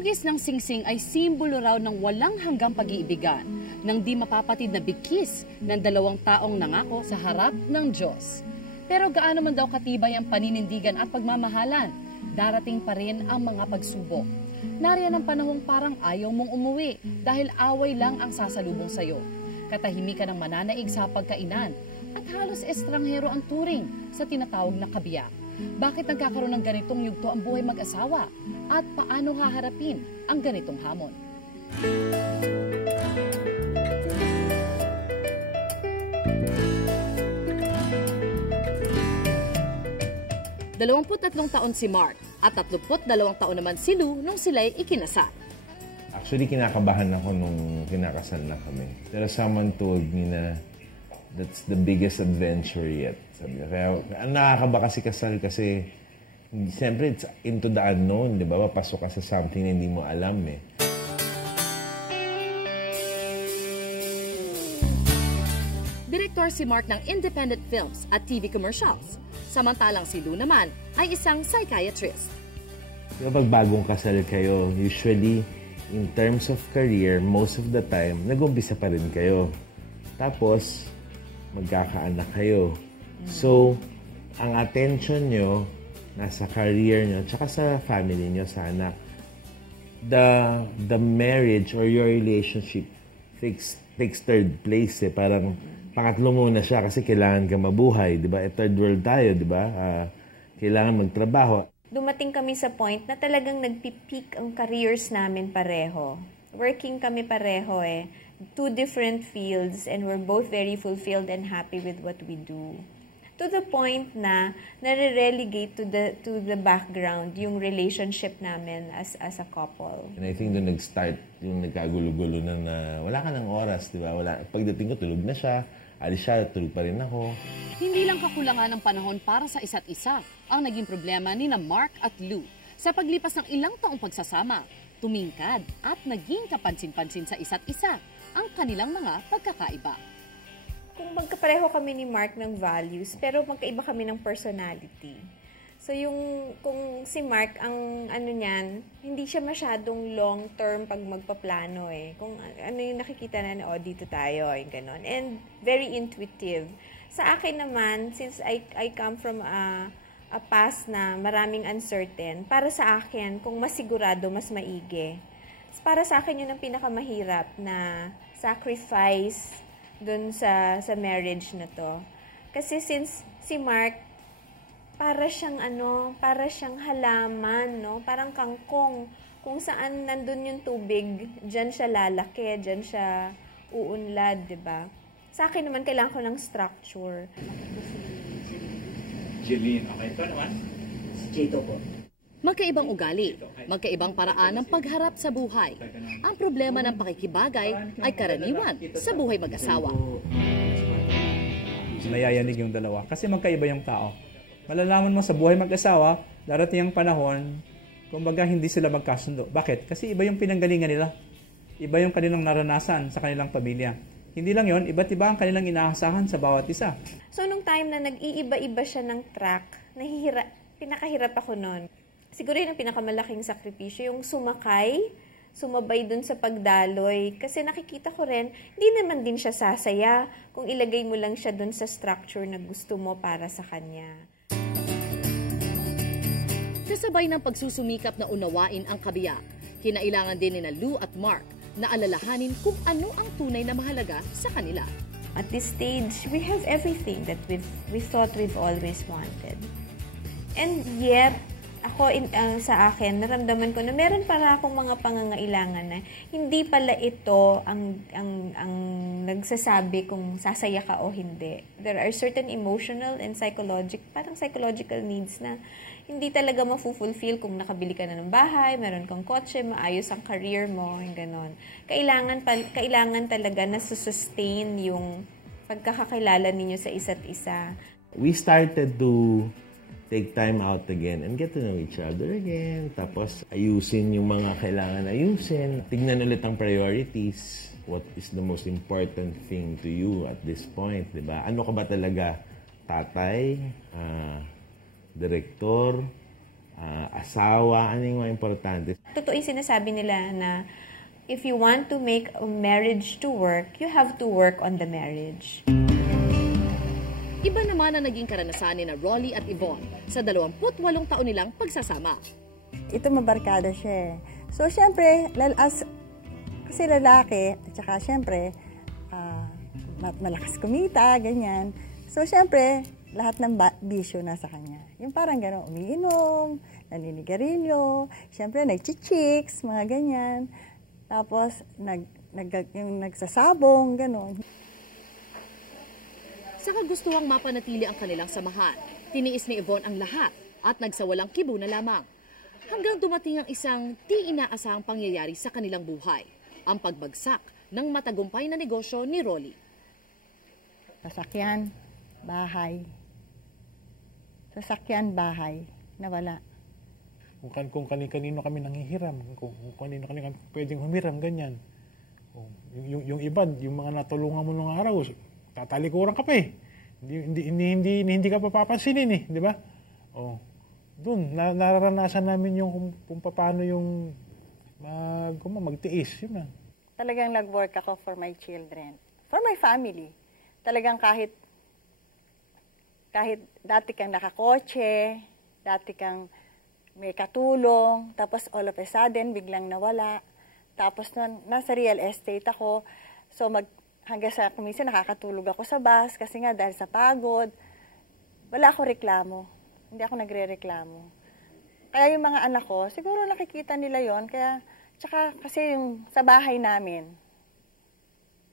hugis ng singsing ay simbolo raw ng walang hanggang pag-iibigan, ng di mapapatid na bigkis ng dalawang taong nangako sa harap ng Diyos. Pero gaano man daw katibay ang paninindigan at pagmamahalan, darating pa rin ang mga pagsubok. Nariyan ang panahong parang ayaw mong umuwi dahil away lang ang sasalubong sa'yo. Katahimikan ng mananaig sa pagkainan at halos estranghero ang turing sa tinatawag na kabiyak. Bakit nagkakaroon ng ganitong yugto ang buhay mag-asawa? At paano haharapin ang ganitong hamon? Dalawampu't-tatlong taon si Mark at 32 taon naman si Lou nung sila'y ikinasal. Actually, kinakabahan ako nung kinakasal na kami. Pero someone told me na that's the biggest adventure yet. Sabi niya. Kaya ang nakakaba kasi kasal kasi siyempre it's into the unknown, di ba? Papasok ka sa something na hindi mo alam eh. Direktor si Mark ng independent films at TV commercials. Samantalang si Lou naman ay isang psychiatrist. Diba pag bagong kasal kayo, usually in terms of career, most of the time, nag-umpisa pa rin kayo. Tapos, magkakaanak kayo. So, ang attention nyo, nasa career nyo, tsaka sa family nyo, sa anak. The marriage or your relationship takes third place eh. Parang pangatlo muna siya kasi kailangan ka mabuhay, di ba? Third world tayo, di ba? Kailangan magtrabaho. Dumating kami sa point na talagang nagpipeak ang careers namin pareho. Working kami pareho eh. Two different fields and we're both very fulfilled and happy with what we do. To the point na nare-relegate to the background yung relationship namin as a couple. And I think doon nag-start yung nagkagulo-gulo na wala ka ng oras, di ba? Pagdating ko, tulog na siya. Alis siya, tulog pa rin ako. Hindi lang kakulangan ng panahon para sa isa't isa ang naging problema ni na Mark at Lou. Sa paglipas ng ilang taong pagsasama, tumingkad at naging kapansin-pansin sa isa't isa ang kanilang mga pagkakaiba. Kung magkapareho kami ni Mark ng values, pero magkaiba kami ng personality. So kung si Mark, ang ano niyan, hindi siya masyadong long-term pag magpaplano eh. Kung ano yung nakikita na, dito tayo, yung ganon. And very intuitive. Sa akin naman, since I come from a past na maraming uncertain, para sa akin, kung mas sigurado, mas maigi. Para sa akin, yun ang pinakamahirap na sacrifice dun sa marriage na to. Kasi since si Mark, para siyang halaman, no? Parang kangkong. Kung saan nandun yung tubig, dyan siya lalaki, dyan siya uunlad, di ba? Sa akin naman, kailangan ko ng structure. Jeline, okay. Ito naman? Si Chito po. Magkaibang ugali, magkaibang paraan ng pagharap sa buhay. Ang problema ng pakikibagay ay karaniwan sa buhay mag-asawa. Nayayanig yung dalawa kasi magkaiba yung tao. Malalaman mo sa buhay mag-asawa, darating ang panahon, kumbaga hindi sila magkasundo. Bakit? Kasi iba yung pinanggalingan nila. Iba yung kanilang naranasan sa kanilang pamilya. Hindi lang yon, iba't iba ang kanilang inaasahan sa bawat isa. So, nung time na nag-iiba-iba siya ng track, pinakahirap ako nun. Siguro yun ang pinakamalaking sakripisyo, yung sumabay dun sa pagdaloy. Kasi nakikita ko rin, hindi naman din siya sasaya kung ilagay mo lang siya dun sa structure na gusto mo para sa kanya. Kasabay ng pagsusumikap na unawain ang kabiyak, kinailangan din ni Lou at Mark na alalahanin kung ano ang tunay na mahalaga sa kanila. At this stage, we have everything that we thought we've always wanted. And yet, ako sa akin, naramdaman ko na meron para akong mga pangangailangan na hindi pala ito ang nagsasabi kung sasaya ka o hindi. There are certain emotional and psychological needs na hindi talaga mafu-fulfill kung nakabili ka na ng bahay, meron kang kotse, maayos ang career mo, yung ganon. Kailangan talaga na sustain yung pagkakakilala ninyo sa isa't isa. We started to take time out again and get to know each other again. Tapos ayusin yung mga kailangan ayusin. Tignan ulit ang priorities. What is the most important thing to you at this point, di ba? Ano ka ba talaga? Tatay, direktor, asawa, ano yung mga importante. Totoo yung sinasabi nila na if you want to make a marriage to work, you have to work on the marriage. Iba naman ang naging karanasan ni na Rolly at Yvonne sa 28 taon nilang pagsasama. Ito mabarkada siya eh. So, syempre, kasi lalaki, at saka syempre, malakas kumita, ganyan. So, syempre, lahat ng bisyo nasa kanya. Yung parang gano'n, umiinom, naninigarilyo, syempre, nagchichicks, mga ganyan. Tapos, yung nagsasabong, gano'n. Sa kagustuhang mapanatili ang kanilang samahan, tiniis ni Yvonne ang lahat at nagsawalang kibo na lamang. Hanggang dumating ang isang di inaasahang pangyayari sa kanilang buhay, ang pagbagsak ng matagumpay na negosyo ni Rolly. Sasakyan, bahay. Sasakyan, bahay. Nawala. Kung kanino kami nanghihiram, kung kanino kami pwedeng humiram, ganyan. Yung iba, yung mga natulungan mo nung araw, tatalikuran ka pa eh. Hindi ka pa papansinin eh, di ba? Doon, nararanasan namin yung kung paano yung magtiis. Yun na. Talagang nag-work ako for my children. For my family. Talagang kahit dati kang nakakotse, dati kang may katulong, tapos all of a sudden, biglang nawala. Tapos nasa real estate ako. So hanggang sa minsan nakakatulog ako sa bus kasi nga dahil sa pagod. Wala ako reklamo. Hindi ako nagre-reklamo. Kaya yung mga anak ko, siguro nakikita nila yon. Kaya, tsaka kasi yung sa bahay namin,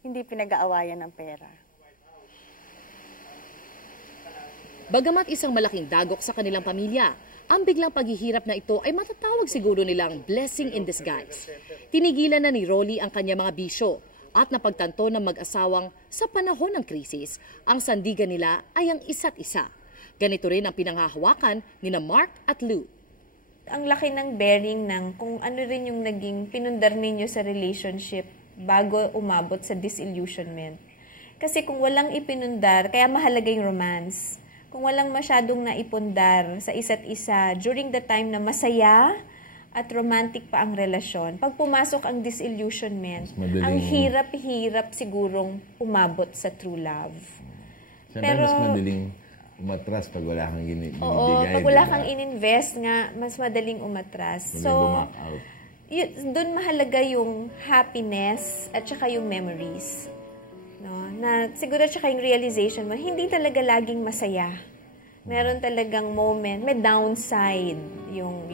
hindi pinag-aawayan ng pera. Bagamat isang malaking dagok sa kanilang pamilya, ang biglang paghihirap na ito ay matatawag siguro nilang blessing in disguise. Tinigilan na ni Rolly ang kanya mga bisyo at napagtanto ng mag-asawang sa panahon ng krisis, ang sandigan nila ay ang isa't isa. Ganito rin ang pinanghahawakan ni na Mark at Lou. Ang laki ng bearing ng kung ano rin yung naging pinundar ninyo sa relationship bago umabot sa disillusionment. Kasi kung walang ipinundar, kaya mahalaga yung romance. Kung walang masyadong naipundar sa isa't isa during the time na masaya at romantic pa ang relasyon, pag pumasok ang disillusionment, ang hirap-hirap sigurong umabot sa true love. Pero mas madaling umatras pag wala kang binibigay. Oo, pag wala kang ininvest nga, mas madaling umatras. So, doon mahalaga yung happiness at saka yung memories. No? Na siguro tsaka yung realization mo, hindi talaga laging masaya. Meron talagang moment, may downside yung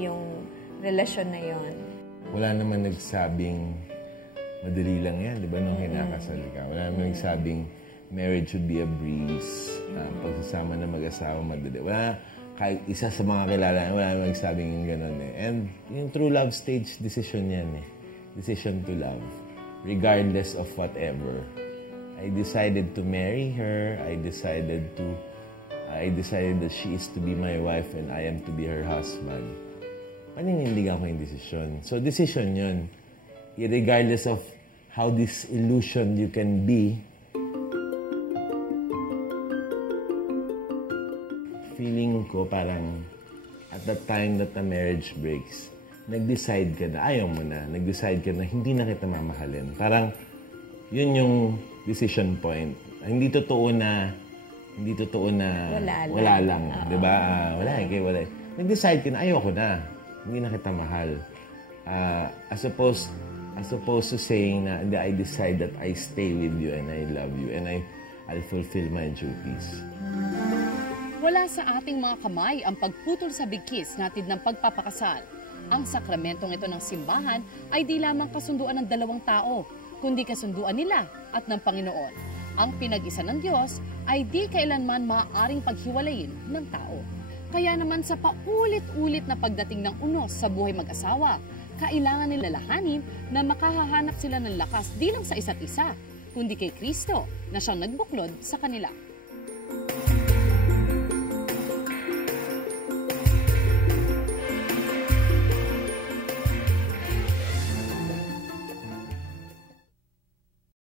relasyon na yon. Wala naman nagsabing madali lang yan, di ba, nung kinakasal ka. Wala naman nagsabing marriage should be a breeze. Pagsasama na mag-asawa, madali. Wala, kahit isa sa mga kilala, wala naman nagsabing yung gano'n eh. And yung true love stage, decision yan eh. Decision to love. Regardless of whatever. I decided to marry her. I decided that she is to be my wife and I am to be her husband. Paninindigan ko yung decision. So, decision yun. Regardless of how disillusioned you can be, feeling ko parang at the time that the marriage breaks, nag-decide ka na, ayaw mo na, nag-decide ka na hindi na kita mamahalin. Parang yun yung decision point. Hindi totoo na wala lang. Diba? Wala. Nag-decide ka na, ayoko na. Hindi na kita mahal. As opposed to saying na, I decide that I stay with you and I love you and I'll fulfill my duties. Wala sa ating mga kamay ang pagputol sa bigkis natin ng pagpapakasal. Ang sakramentong ito ng simbahan ay di lamang kasunduan ng dalawang tao, kundi kasunduan nila at ng Panginoon. Ang pinag-isa ng Diyos ay di kailanman maaaring paghiwalayin ng tao. Kaya naman sa paulit-ulit na pagdating ng unos sa buhay mag-asawa, kailangan nila lahanin na makahahanap sila ng lakas di lang sa isa't isa, kundi kay Kristo na siyang nagbuklod sa kanila.